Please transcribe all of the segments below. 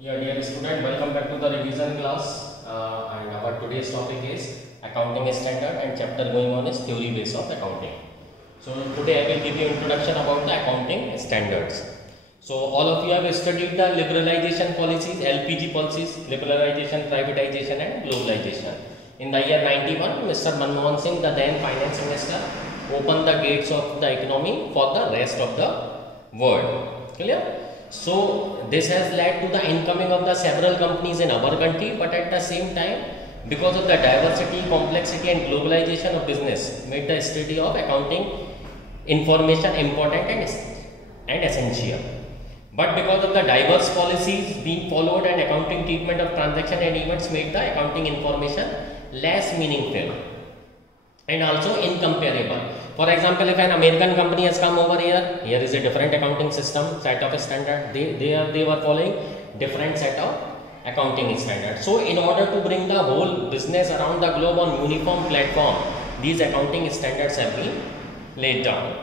Yeah, dear student, welcome back to the revision class. And our today's topic is accounting standard, and chapter going on is theory base of accounting. So today I will give you introduction about the accounting standards. So all of you have studied the liberalization policies, LPG policies, liberalization, privatization, and globalization. In the year 91, Mr. Manmohan Singh, the then finance minister, opened the gates of the economy for the rest of the world. Clear? So this has led to the incoming of the several companies in our country, but at the same time, because of the diversity, complexity and globalization of business, made the study of accounting information important and essential. But because of the diverse policies being followed and accounting treatment of transaction and events, made the accounting information less meaningful and also incomparable. For example, if an American company has come over here, here is a different accounting system, set of standard. They were following different set of accounting standards. So in order to bring the whole business around the globe on uniform platform, these accounting standards have been laid down.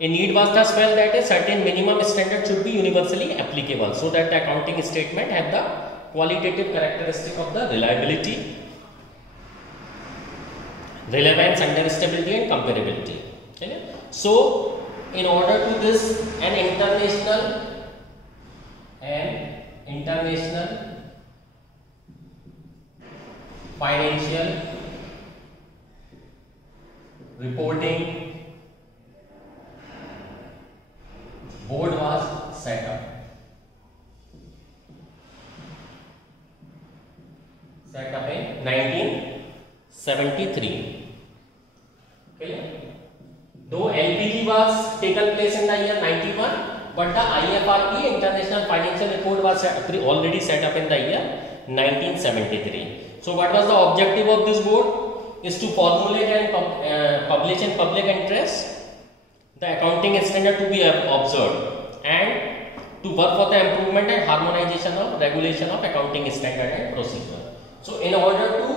A need was thus felt that a certain minimum standard should be universally applicable, so that the accounting statement had the qualitative characteristic of the reliability, relevance, understandability and comparability. Okay? So in order to this, an international financial reporting board was set up. In 1973. Okay. Though LPG was taken place in the year 91, but the IFRP International Financial Report was already set up in the year 1973. So what was the objective of this board? Is to formulate and publish in public interest the accounting standard to be observed, and to work for the improvement and harmonization of regulation of accounting standard and procedure. So in order to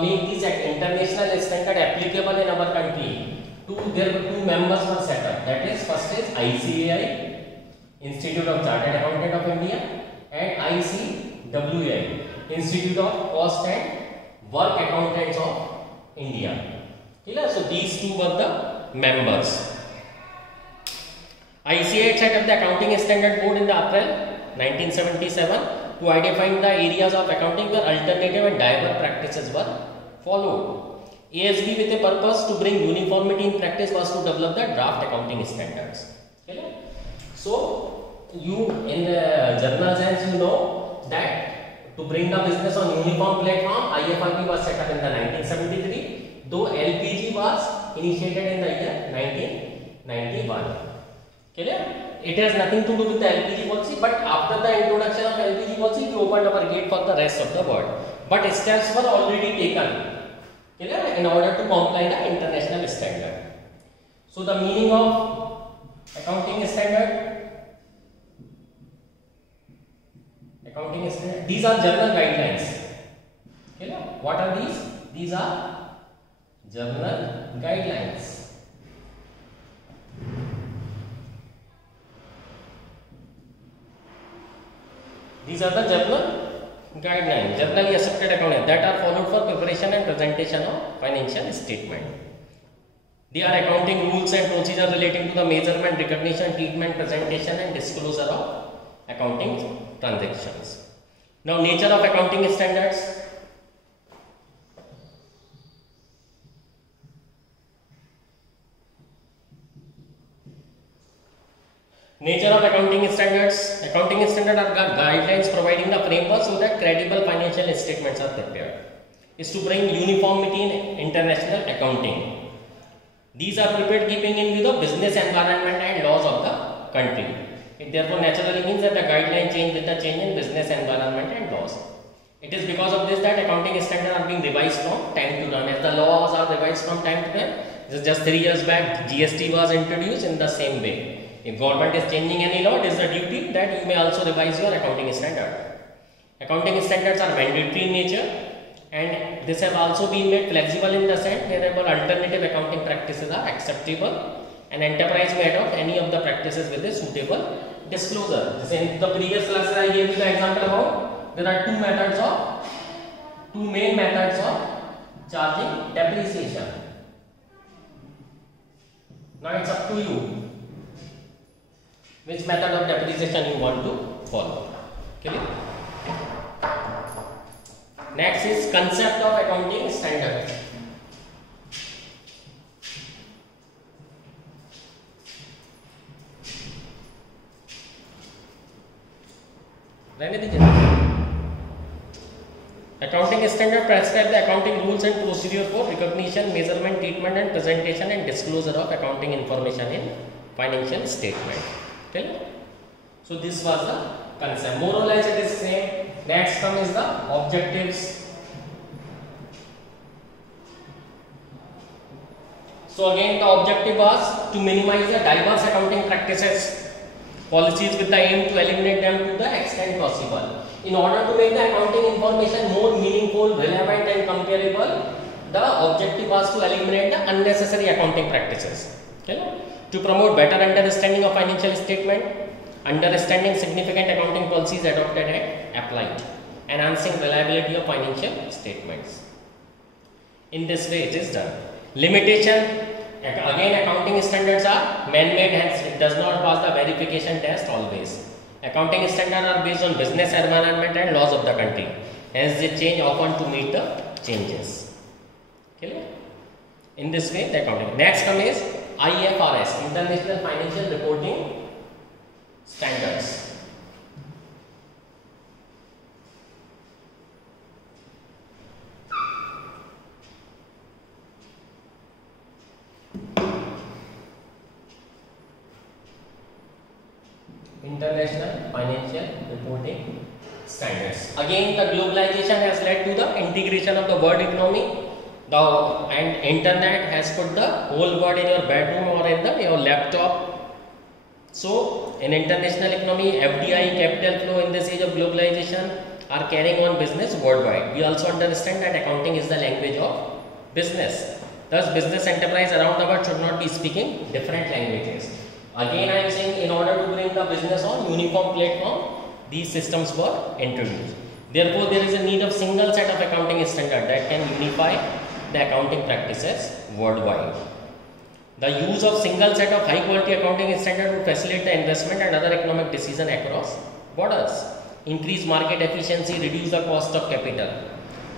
make this international standard applicable in our country, there were two members were set up. That is, first is ICAI, Institute of Chartered Accountant of India, and ICWI, Institute of Cost and Work Accountants of India. So these two were the members. ICAI set up the Accounting Standard Board in the April 1977 to identify the areas of accounting where alternative and diverse practices were followed. ASB, with a purpose to bring uniformity in practice, was to develop the draft accounting standards. Okay? So you in the journal sense, you know that to bring the business on uniform platform, IFRP was set up in the 1973, though LPG was initiated in the year 1991. Clear? It has nothing to do with the LPG policy, but after the introduction of LPG policy, we opened our gate for the rest of the world. But steps were already taken, clear, in order to comply the international standard. So the meaning of accounting standard. These are general guidelines. Clear? What are these? These are general guidelines. These are the general guidelines, generally accepted accounting, that are followed for preparation and presentation of financial statement. They are accounting rules and procedure relating to the measurement, recognition, treatment, presentation and disclosure of accounting transactions. Now, nature of accounting standards. Nature of accounting standards. Accounting standards are guidelines providing the framework so that credible financial statements are prepared. Is to bring uniformity in international accounting. These are prepared keeping in view the business environment and laws of the country. It therefore naturally means that the guideline change with the change in business environment and laws. It is because of this that accounting standards are being revised from time to time. As the laws are revised from time to time, just 3 years back GST was introduced in the same way. If government is changing any law, it is the duty that you may also revise your accounting standard. Accounting standards are mandatory in nature, and this has also been made flexible in the sense wherever alternative accounting practices are acceptable An enterprise may adopt any of the practices with a suitable disclosure. In the previous class I gave you the example about there are two main methods of charging depreciation. Now it's up to you which method of depreciation you want to follow. Okay. Next is concept of accounting standard. Accounting standard prescribe the accounting rules and procedure for recognition, measurement, treatment and presentation and disclosure of accounting information in financial statement. Okay. So this was the concept. More or less it is same. Next come is the objectives. So again the objective was to minimize the diverse accounting practices policies with the aim to eliminate them to the extent possible. In order to make the accounting information more meaningful, relevant and comparable, the objective was to eliminate the unnecessary accounting practices. Okay? To promote better understanding of financial statement, understanding significant accounting policies adopted and applied, enhancing reliability of financial statements. In this way it is done. Limitation. Again, accounting standards are man-made, hence it does not pass the verification test always. Accounting standards are based on business environment and laws of the country. Hence they change often to meet the changes. Okay. In this way the accounting. Next come is IFRS, International Financial Reporting Standards. International Financial Reporting Standards. Again, the globalization has led to the integration of the world economy. And internet has put the whole world in your bedroom or in your laptop. So, in international economy, FDI, capital flow in this age of globalization are carrying on business worldwide. We also understand that accounting is the language of business. Thus, business enterprise around the world should not be speaking different languages. Again, I am saying in order to bring the business on uniform platform, these systems were introduced. Therefore, there is a need of single set of accounting standard that can unify the accounting practices worldwide. The use of single set of high quality accounting standard would facilitate the investment and other economic decision across borders, increase market efficiency, reduce the cost of capital.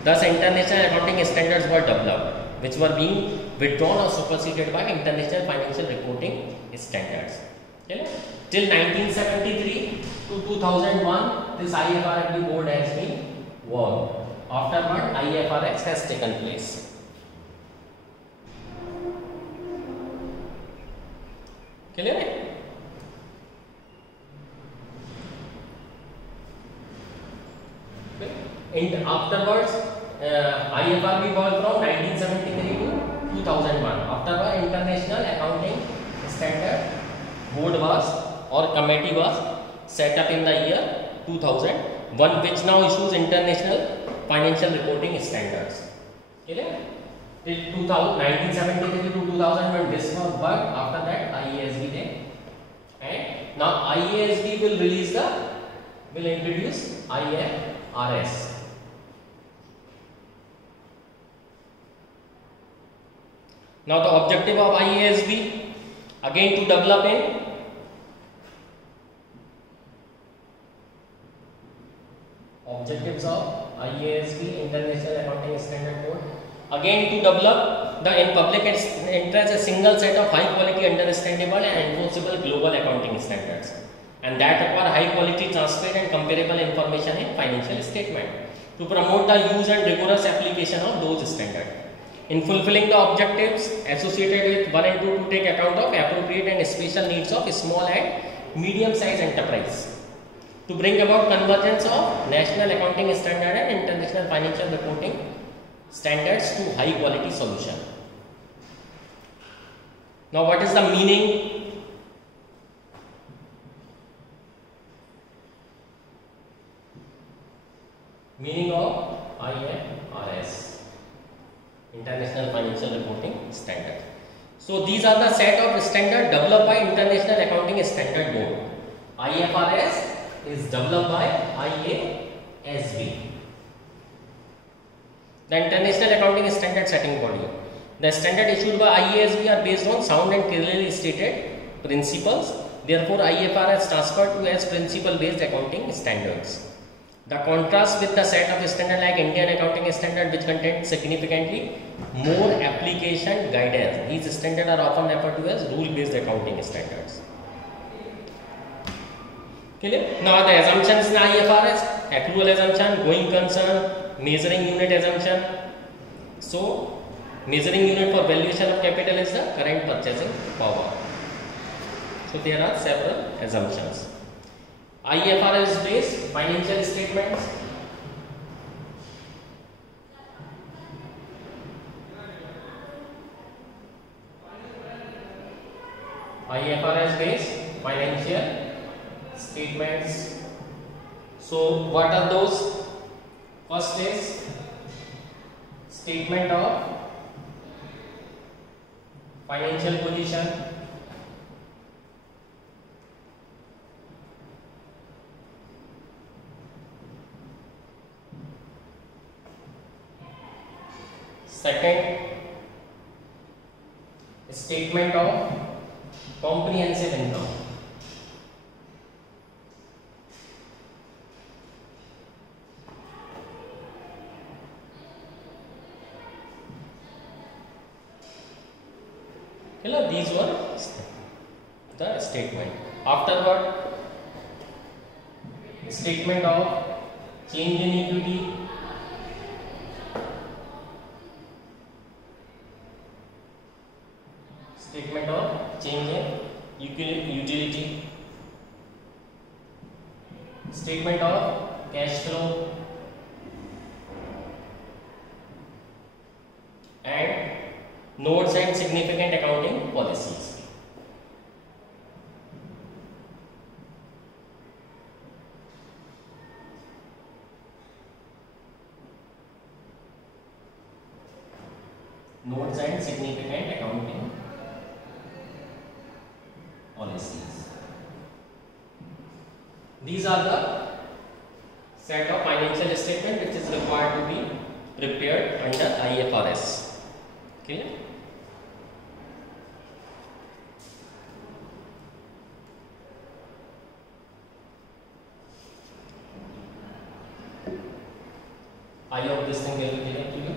Thus, international accounting standards were developed, which were being withdrawn or superseded by international financial reporting standards. Okay. Till 1973 to 2001, this IFRS board has been formed. Afterward, IFRS has taken place. Clear? Okay. Afterwards, IFRB was from 1973 to 2001. Afterward, International Accounting Standard Board or committee was set up in the year 2001, which now issues international financial reporting standards. Okay? Till 1973 to 2001, this was worked. After that, IASB came, and now IASB will introduce IFRS. Now the objective of IASB again to develop in objectives of IASB, International Accounting Standard Board, again to develop in public interest a single set of high quality, understandable and enforceable global accounting standards, and that require high quality, transparent and comparable information in financial statement, to promote the use and rigorous application of those standards. In fulfilling the objectives associated with 1 and 2, to take account of appropriate and special needs of small and medium-sized enterprise, to bring about convergence of national accounting standard and international financial reporting standards to high quality solution. Now, what is the meaning? Meaning of IFRS, International Financial Reporting Standard. So these are the set of standards developed by International Accounting Standard Board. IFRS is developed by IASB, the International Accounting Standard Setting Body. The standard issued by IASB are based on sound and clearly stated principles. Therefore, IFRS transferred to as principle-based accounting standards. The contrast with the set of standards like Indian Accounting Standard, which contain significantly more application guidance. These standards are often referred to as rule-based accounting standards. Clear? Now the assumptions in IFRS: accrual assumption, going concern, measuring unit assumption. So measuring unit for valuation of capital is the current purchasing power. So there are several assumptions. IFRS based financial statements. IFRS based financial statements. So what are those? First is statement of financial position. Second, statement of comprehensive income. These were the statement. Afterward, statement of change in equity. Statement of change in utility. Statement of cash flow. And notes and significant accounting policies. Notes and significant accounting policies. These are the set of financial statement which is required to be prepared under IFRS. Okay. I hope this thing will be clear to you.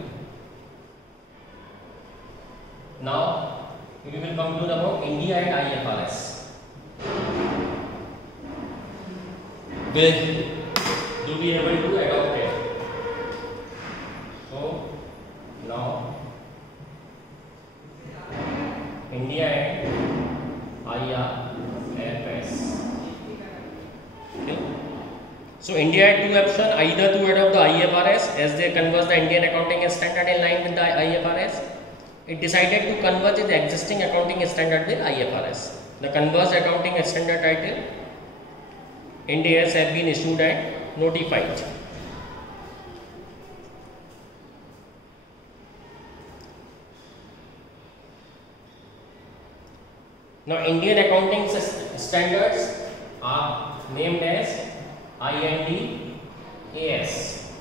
Now we will conclude about India and IFRS. Do we able to adopt it? So now India and IFRS. Okay. So India had two options: either to adopt the IFRS as they converge the Indian accounting standard in line with the IFRS. It decided to converge the existing accounting standard with IFRS. The converged accounting standard title Ind AS have been issued and notified. Now Indian accounting standards are named as IND AS.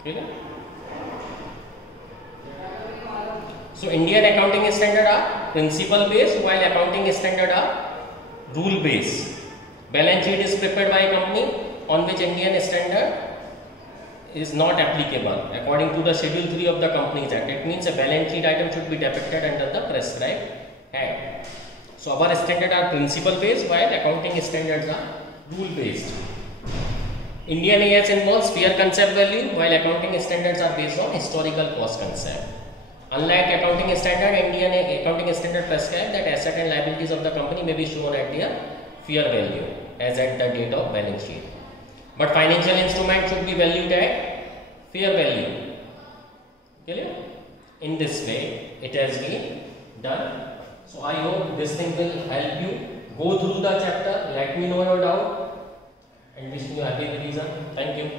Okay. So Indian accounting standard are principle based, while accounting standard are rule based. Balance sheet is prepared by a company on which Indian standard is not applicable according to the Schedule 3 of the Companies Act. It means a balance sheet item should be depicted under the prescribed head. So our standards are principle based, while accounting standards are rule based. Indian AS involves fair concept value, while accounting standards are based on historical cost concept. Unlike accounting standard, Indian accounting standard prescribe that assets and liabilities of the company may be shown at their fair value as at the date of balance sheet. But financial instrument should be valued at fair value. Clear? In this way, it has been done. So I hope this thing will help you. Go through the chapter. Let me know your doubt and wishing you happy revision. Thank you.